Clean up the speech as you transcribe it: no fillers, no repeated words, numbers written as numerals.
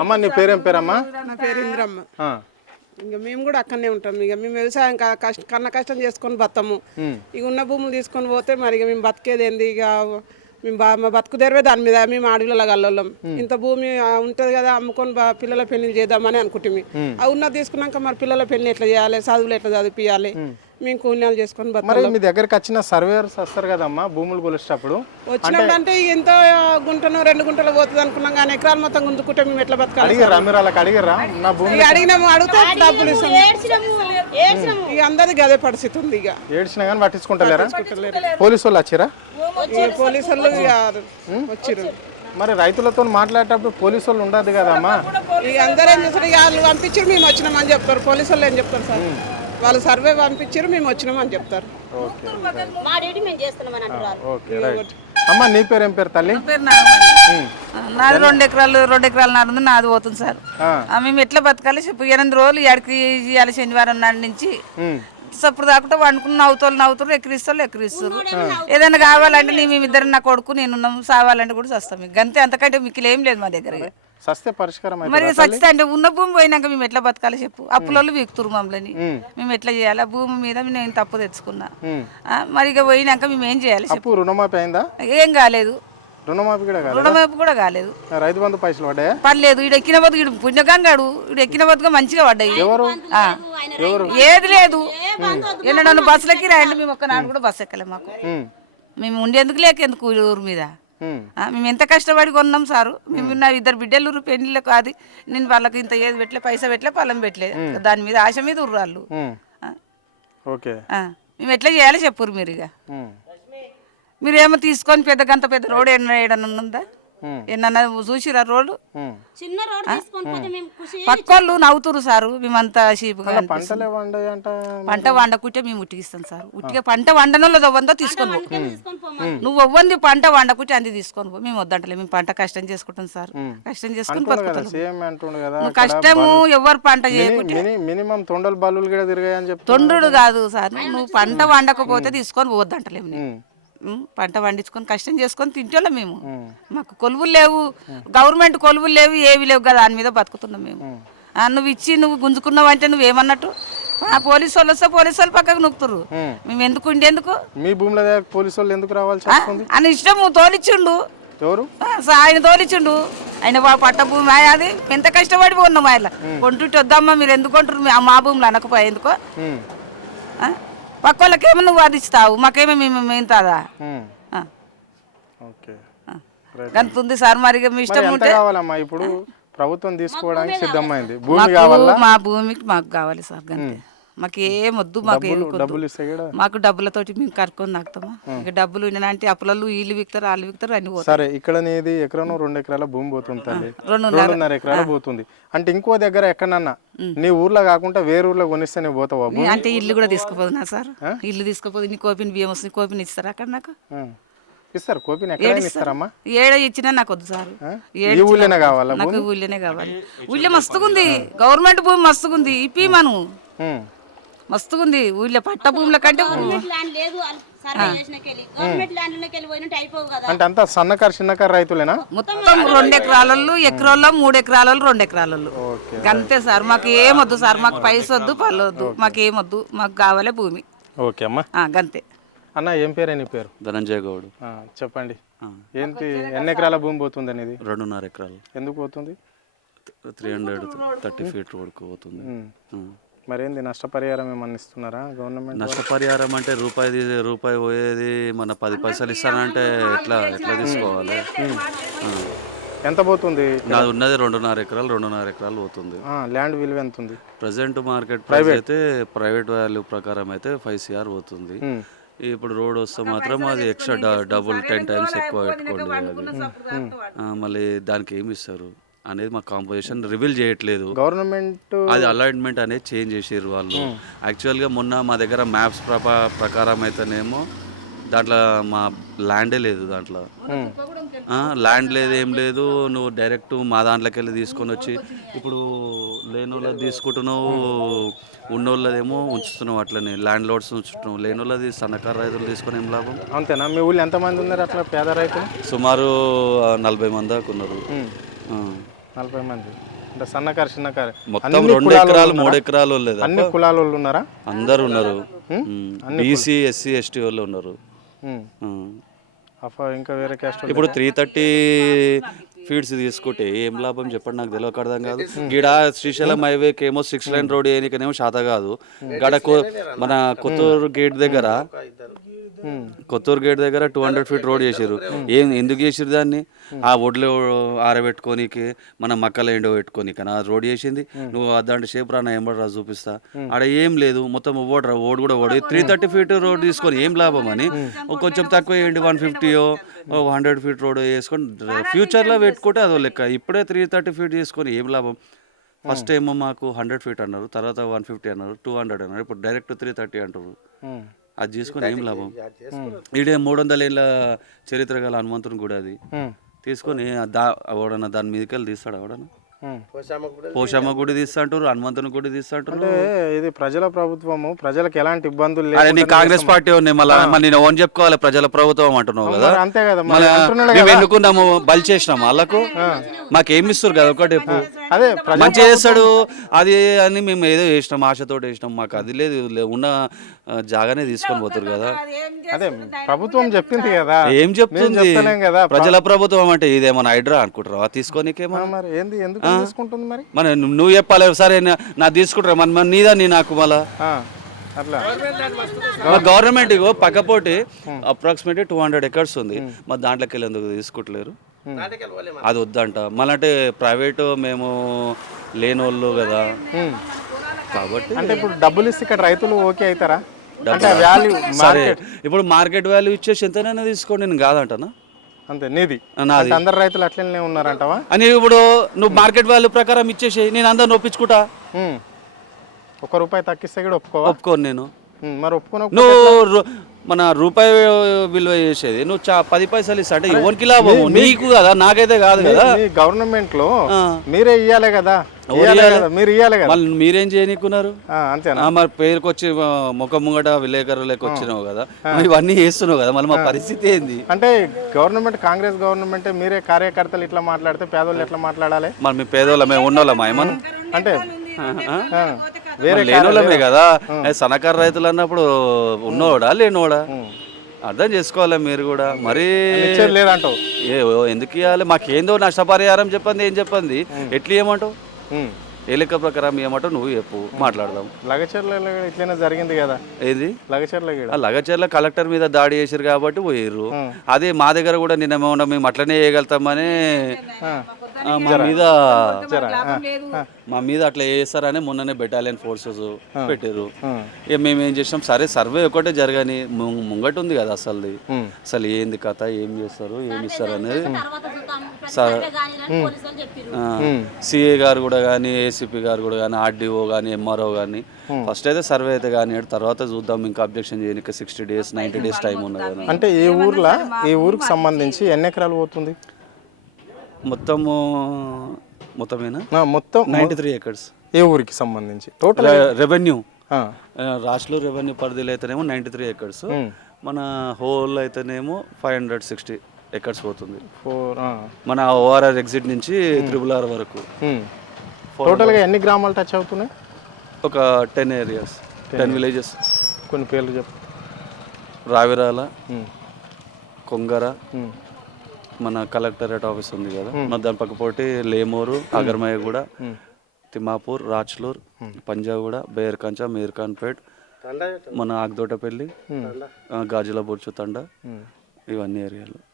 అమ్మ నీ పేరేం పేరమ్మా? నా పేరు ఇంద్రమ్మ. ఇంకా మేము కూడా అక్కడనే ఉంటాం. ఇక మేము వ్యవసాయం కన్న కష్టం చేసుకొని బతాము. ఇక ఉన్న భూములు తీసుకొని పోతే మరి ఇక మేము బతికేది ఏంది? ఇక మేము మా బతుకు తెరవే దాని మీద. మేము అడవిలో గల్లోళ్ళం. ఇంత భూమి ఉంటుంది కదా, అమ్ముకొని పిల్లల పెళ్లి చేద్దామని అనుకుంటుంది. ఆ ఉన్నది తీసుకున్నాక మరి పిల్లల పెళ్లి ఎట్లా చేయాలి, చదువులు ఎట్లా చదివియాలి, మేము కూలినాలు చేసుకొని బతాము. మీ దగ్గరికి వచ్చిన సర్వేయర్స్ వస్తారు కదమ్మా భూములు కొలిసేటప్పుడు? వచ్చినప్పుడు అంటే ఎంత గుంటను 2 గుంటలు పోతుంది అనుకున్నాం, కానీ ఎకరాలు మొత్తం గుంజుకుంటే మేము ఎట్లా బతకాలి? అడిగినాము, అడిగితే డబ్బులు ఇస్తాం. ఇక అందరికి అదే పరిస్థితి ఉంది. ఇక ఏడ్చినా కానీ పట్టించుకుంటలేరా? పోలీసు వాళ్ళు వచ్చారా? పోలీసు వాళ్ళు వచ్చిర్రు. మరి రైతులతో మాట్లాడేటప్పుడు పోలీసు వాళ్ళు ఉండదు కదమ్మా? ఇక అందరూ ఏం చేస్తారు, ఇక వాళ్ళు పంపించారు మేము వచ్చినామని చెప్తారు. పోలీసు వాళ్ళు ఏం చెప్తారు సార్, వాళ్ళు సర్వే పంపించారు మేము వచ్చినామని చెప్తారు. అమ్మ నీ పేరు ఏం పేరు తల్లి? నాది 2 ఎకరాలు నాది ఉంది, నాది పోతుంది సార్. మేము ఎట్లా బతకాలి చెప్పు? 8 రోజులు ఎడికి ఇవ్వాలి శనివారం నాడు నుంచి సప్పుడు దాకా వండుకుని నవ్వుతారు ఎక్కిరిస్తారు. ఏదైనా కావాలంటే మేమిద్దరు నా కొడుకు నేనున్నాం, సావాలంటే కూడా వస్తాం. మీకు అంతే, అంతకంటే మీకు ఏం లేదు మా దగ్గర. సస్తే పరిష్కారం మరి సస్తే అంటే ఉన్న భూమి పోయినాక మేము ఎట్లా బతకాలి చెప్పు? అప్పులలో వీక్తురు మమ్మల్ని, మేము ఎట్లా చేయాలి? ఆ భూమి మీద నేను తప్పు తెచ్చుకున్నా, మరి ఇక పోయినాక మేము ఏం చేయాలి చెప్పు? రుణమాఫీ అయిందా? ఏం కాలేదు. రుణమాఫీ కూడా కాలేదు. రైతు బంధు పైసలు పడ్డాయా? పర్లేదు. ఇడు ఎక్కిన బతుకు, ఇడు పుణ్యగంగాడు, ఇడు ఎక్కిన బతుగా మంచిగా పడ్డాయి. ఏది లేదు. నన్ను బస్సులకి రాయండి, మేము ఒక్కనాడు కూడా బస్సు ఎక్కలే. మాకు మేము ఉండేందుకు లేకెందుకు ఊరు మీద? మేము ఎంత కష్టపడి కొన్నాం సారు. మేము నా 2 బిడ్డలు పెళ్లిళ్ళకు, అది నేను వాళ్ళకి ఇంత ఏది పెట్టలే, పైసా పెట్టలే, పొలం పెట్టలే. దాని మీద ఆశ మీద ఉర్రాళ్ళు. మేము ఎట్లా చేయాలి చెప్పురు మీరు? ఇక మీరేమో తీసుకొని పెద్ద రోడ్ ఏడన్నా ఉందా? ఏమన్నా చూసిరా రోడ్డు? పక్కోళ్ళు నవ్వుతురు సారు. మేమంతా షీపుగా పంట వండకుంటే మేము ఉట్టిగిస్తాం సార్. ఉట్టిగా పంట వండనోళ్ళది ఎవ్వందో తీసుకొని పో. నువ్వు ఎవ్వంది పంట వండకుంటే అంది తీసుకొని పో. మేము వద్దంటలే, మేము పంట కష్టం చేసుకుంటాం సార్. కష్టం చేసుకుని బతుకుతాం. కష్టము ఎవరు పంట చేయకుంటే తొండ్రుడు కాదు సార్. నువ్వు పంట వండకపోతే తీసుకొని పోవద్దంటలేము. పంట పండించుకొని కష్టం చేసుకొని తింటోళ్ళం మేము. మాకు కొలువులు లేవు, గవర్నమెంట్ కొలువులు లేవు, ఏవి లేవు కదా, దాని మీద బతుకుతున్నాం మేము. నువ్వు ఇచ్చి నువ్వు గుంజుకున్నావు అంటే నువ్వేమన్నట్టు? పోలీసు వాళ్ళు వస్తే పోలీసు వాళ్ళు పక్కకు నొక్కుతురు. మేము ఎందుకు ఉండేందుకు? మీ భూమిలో పోలీసు వాళ్ళు ఎందుకు రావాల్సి అని ఇష్టం తోలిచ్చిండు. ఆయన తోలిచ్చిండు. ఆయన పట్ట భూమి అది ఎంత కష్టపడి ఉన్నాం. ఆయన కొంటుంటే వద్దమ్మా మీరు ఎందుకు కొంటారు మా భూములు అనకపోయా ఎందుకో? పక్క వాళ్ళకేమో నువ్వు అది ఇస్తావు, మాకేమో మేము ఏంటదా అంత ఉంది సార్. మరి మీ ఇష్టం ఉంటే ఇప్పుడు ప్రభుత్వం తీసుకోవడానికి సిద్ధమైంది. మా భూమికి మాకు కావాలి సార్, అంతే. మాకు ఏమొద్దు, మాకు డబ్బులతోటి మేము కరుకొని నాకుతామా? ఇక డబ్బులు అంటే అప్పులలో వీళ్ళు విక్తారు, వాళ్ళు విక్తారు, అన్ని పోతాయి. సరే, ఇక్కడ నీది ఎకరం 2 ఎకరాల భూమి పోతుంది తల్లి, 2.5 ఎకరాల పోతుంది అంటే ఇంకో దగ్గర ఎక్కడన్నా నీ ఊర్లో కాకుండా వేరే ఊర్లో కొనిస్తే నువ్వు పోతావా? అంటే ఇల్లు కూడా తీసుకుపోతున్నా సార్. ఇల్లు తీసుకుపోతే నీ కోపిని బియ్యం వస్తుంది, కోపిని ఇస్తారా అక్కడ? నాకు ఇస్తారు. కోపిని ఎక్కడ ఇస్తారమ్మా? ఏడ ఇచ్చినా నాకు వద్దు సార్. ఊళ్ళోనే కావాలా? నాకు ఊళ్ళోనే కావాలి. ఊళ్ళో మస్తుగుంది, గవర్నమెంట్ భూమి మస్తుగుంది. ఇప్పి మనం మస్తుగుంది ఊళ్ళో. పట్ట భూముల కంటే అంటే అంతా సన్నకారు చిన్నకారు రైతులేనా? మొత్తం 2 ఎకరాలలో, ఎకరాల్లో 3 ఎకరాలలో, 2 ఎకరాలలో అంతే సార్. మాకు ఏమొద్దు సార్, మాకు పైస వద్దు, పల్లొద్దు, మాకు ఏమొద్దు, మాకు కావాలి భూమి. ఓకే అమ్మా, గంతే. అన్న ఏం పేరు? నీ పేరు? ధనంజయ గౌడ్. చెప్పండి, ఏంటి ఎన్ని ఎకరాల భూమి పోతుంది అనేది? 2.5 ఎకరాలు. ఎందుకు పోతుంది? 330 ఫీట్ రోడ్కు పోతుంది. మరేంది నష్టపరిహారం ఏమన్నా ఇస్తున్నారా గవర్నమెంట్? నష్టపరిహారం అంటే రూపాయి పోయేది మన 10 పైసలు ఇస్తానంటే ఎట్లా తీసుకోవాలి? ఎంత పోతుంది? నాది ఉన్నది 2.5 ఎకరాలు, 2.5 ఎకరాలు పోతుంది. ల్యాండ్ విలువ ఎంత ఉంది ప్రజెంట్? మార్కెట్ ప్రైస్ అయితే ప్రైవేట్ వాల్యూ ప్రకారం అయితే 5 CR పోతుంది. ఇప్పుడు రోడ్ వస్తే మాత్రం అది ఎక్స్ట్రా డబుల్ 10 టైమ్స్ ఎక్కువ పెట్టుకోండి. అది మళ్ళీ దానికి ఏమి ఇస్తారు అనేది మా కాంపోజిషన్ రివీల్ చేయట్లేదు గవర్నమెంట్. అది అలాట్మెంట్ అనేది చేంజ్ చేసారు వాళ్ళు. యాక్చువల్గా మొన్న మా దగ్గర మ్యాప్స్ ప్రకారం అయితేనేమో దాంట్లో మా ల్యాండే లేదు. దాంట్లో ల్యాండ్ లేదు, ఏం లేదు. నువ్వు డైరెక్ట్ మా దాంట్లోకి వెళ్ళి తీసుకొని వచ్చి ఇప్పుడు లేని వాళ్ళది తీసుకుంటున్నావు, ఉన్నోళ్ళదేమో ఉంచుతున్నావు. అట్లనే ల్యాండ్ లోడ్స్ ఉంచుతున్నావు. లేని వాళ్ళది సన్నకారు రైతులు తీసుకొని ఏం లాభం? అంతేనా? మీ ఊళ్ళో ఎంతమంది ఉన్నారు అట్లా పేద రైతులు? సుమారు 40 మంది దాకా ఉన్నారు. 40 మంది అంటే సన్నకారు చిన్నకారు మొత్తం 2 ఎకరాలు 3 ఎకరాలు లేదా అన్ని కులాల వాళ్ళు ఉన్నారా? అందరు ఉన్నారు. బీసీ ఎస్సీ ఎస్టీ వాళ్ళు ఉన్నారు. ఇంకా వేరే క్యాస్ట్ ఇప్పుడు 330 ఫీడ్స్ తీసుకుంటే ఏం లాభం చెప్పండి, నాకు తెలియక అర్థం కాదు. గీడ శ్రీశైలం హైవేకి ఏమో 6 లైన్ రోడ్ వేయనికనేమో శాత కాదు. గడ మన కొత్తూరు గేట్ దగ్గర 200 ఫీట్ రోడ్ చేసారు. ఎందుకు చేసారు దాన్ని? ఆ ఒడ్లు ఆరబెట్టుకోనికి, మన మక్కలు ఎండ పెట్టుకోనికి ఆ రోడ్ చేసింది. నువ్వు దాంట్లో షేప్ రానా ఎంబడి రా చూపిస్తా, ఆడ ఏం లేదు, మొత్తం ఓడ్ కూడా ఓడి 330 ఫీట్ రోడ్ తీసుకొని ఏం లాభం అని కొంచెం తక్కువ వేయండి, 150 100 ఫీట్ రోడ్ వేసుకొని ఫ్యూచర్లో పెట్టుకుంటే అదో లెక్క. ఇప్పుడే 330 ఫీట్ చేసుకొని ఏం లాభం? ఫస్ట్ ఏమో మాకు 100 ఫీట్ అన్నారు, తర్వాత 150 అన్నారు, 200 అన్నారు, ఇప్పుడు డైరెక్ట్ 330 అంటారు. అది చేసుకొని ఏం లాభం? ఈడే 300 ఏళ్ళ చరిత్ర గల హనుమంతుని కూడా అది తీసుకొని ఎవడన్నా దాని మీదకి వెళ్ళి తీస్తాడు? ఎవడన్నా పోషమ్మ గుడి తీస్తా అంటారు, హనుమంతుని గుడి తీస్తా అంటారు. అంటే ఇది ప్రజల ప్రభుత్వము, ప్రజలకు ఎలాంటి ఇబ్బందులు అరే నీ కాంగ్రెస్ పార్టీ ఉన్నాయి, మళ్ళీ నేను ఓన్ చెప్పుకోవాలి ప్రజల ప్రభుత్వం అంటున్నావు కదా. అంతే కదా, మేము ఎన్నుకున్నాము, బలి చేసినాము వాళ్ళకు, మాకేమి ఇస్తారు కదా ఒకటి అదే మంచి చేస్తాడు అది అని మేము ఏదో చేసినాం, ఆశతోటి చేసినాం. మాకు అది లేదు, ఉన్న జాగానే తీసుకొని పోతారు కదా. అదే ప్రభుత్వం చెప్పింది కదా, ఏం చెప్తుంది కదా ప్రజల ప్రభుత్వం అంటే ఇదేమన్నా హైడ్రా అనుకుంటారా తీసుకొనికేమో? మరి ఏంది, ఎందుకు తీసుకుంటుంది మరి? మరి నువ్వు చెప్పాలి, సరే నా తీసుకుంటారా మన నీదా నీ నాకు మళ్ళా అట్లా గవర్నమెంట్ ఇగో పక్కపోటి అప్రాక్సిమేట్లీ 200 ఎకర్స్ ఉంది, మరి దాంట్లోకి వెళ్ళి ఎందుకు తీసుకుంటలేరు? అది వద్దంట. మళ్ళీ అంటే ప్రైవేటు మేము లేని వాళ్ళు కదా కాబట్టి. అంటే ఇప్పుడు డబ్బులు ఇస్తే ఇక్కడ రైతులు ఓకే అవుతారా? అంటే వాల్యూ సరే ఇప్పుడు మార్కెట్ వాల్యూ ఇచ్చేసి ఎంతైనా తీసుకోండి, నేను కాదంటానా? అంతే నీది నాది. అందరు రైతులు అట్లనే ఉన్నారంటవా? అని ఇప్పుడు నువ్వు మార్కెట్ వాల్యూ ప్రకారం ఇచ్చేసి నేను అందరిని ఒప్పించుకుంటా. ₹1 తగ్గిస్తే కూడా ఒప్పుకోను నేను. మరి ఒప్పుకోను. నువ్వు మన రూపాయి విలువ చేసేది నువ్వు 10 పైసలు ఇస్తా అంటే ఎవరికి లాభం? నీకు కదా, నాకైతే కాదు కదా. గవర్నమెంట్ లో మీరే ఇయ్యాలే కదా, మీరు ఇయ్యాలి కదా. మళ్ళీ మీరేం చేయనీకున్నారు? అంతేనా? మరి పేరుకి వచ్చి ముఖం ముంగట విలేకరులకు వచ్చినావు కదా, ఇవన్నీ చేస్తున్నావు కదా, మళ్ళీ మా పరిస్థితి ఏంది? అంటే గవర్నమెంట్, కాంగ్రెస్ గవర్నమెంట్, మీరే కార్యకర్తలు ఇట్లా మాట్లాడితే పేదోళ్ళు ఎట్లా మాట్లాడాలి? మరి మీ పేదోళ్ళ మేము ఉన్నోళ్ళమా ఏమన్నా? అంటే వేరే లేనోళ్ళమే కదా. సన్నకారు రైతులు అన్నప్పుడు ఉన్నోడా లేనోడా అర్థం చేసుకోవాలి మీరు కూడా. మరి లేదంటావు ఎందుకు ఇవ్వాలి? మాకేందో నష్టపరిహారం చెప్పండి, ఏం చెప్పండి, ఎట్లా ఇవ్వమంటావు? ఏ లెక్క ప్రకారం ఏమంటావు నువ్వు చెప్పు, మాట్లాడదాం. లగచర్ల ఇట్లనే జరిగింది కదా. ఏది లగచర్ల కలెక్టర్ మీద దాడి చేశారు కాబట్టి పోయారు. అదే మా దగ్గర కూడా నిన్న మేము అట్లనే చేయగలుగుతామని మా మీద అట్లా చేస్తారని మొన్ననే బెటాలియన్ ఫోర్సెస్ పెట్టారు. ఇక మేము ఏం చేసినాం, సరే సర్వే ఒకటే జరగని ముంగట ఉంది కదా అసలు ఏంది కథ, ఏం చేస్తారు, ఏమి ఇస్తారు అనేది సిఏ గారు కూడా కానీ, ఏసీపీ గారు కూడా కానీ, ఆర్డీఓ కానీ, ఎంఆర్ఓ కానీ ఫస్ట్ అయితే సర్వే అయితే కానీ తర్వాత చూద్దాం, ఇంకా అబ్జెక్షన్ చేయడానికి 60 days 90 days టైం ఉన్నది కదా. అంటే ఈ ఊరికి సంబంధించి ఎన్ని ఎకరాలు పోతుంది మొత్తమేనా? మొత్తం 93 acres. ఏ ఊరికి సంబంధించి టోటల్ రెవెన్యూ రాష్ట్ర రెవెన్యూ పరిధిలో అయితేనేమో 93 acres, మన హోల్ అయితేనేమో 560 acres పోతుంది. మన ఓఆర్ఆర్ ఎగ్జిట్ నుంచి RRR వరకు టోటల్గా ఎన్ని గ్రామాలు టచ్ అవుతున్నాయి? ఒక 10 areas, 10 villages. కొన్ని పేర్లు చెప్పు. రావిరాల, కొంగర, మన కలెక్టరేట్ ఆఫీస్ ఉంది కదా, మన దాని పక్కపోటి లేమూరు, అగర్మయ్యగూడ, తిమ్మాపూర్, రాజ్లూర్, పంజాగూడ, బేర్కంచ, మీర్ఖాన్పేట్, మన ఆగ్దోటపల్లి, గాజుల బుర్చు తండ, ఇవన్నీ ఏరియాలు.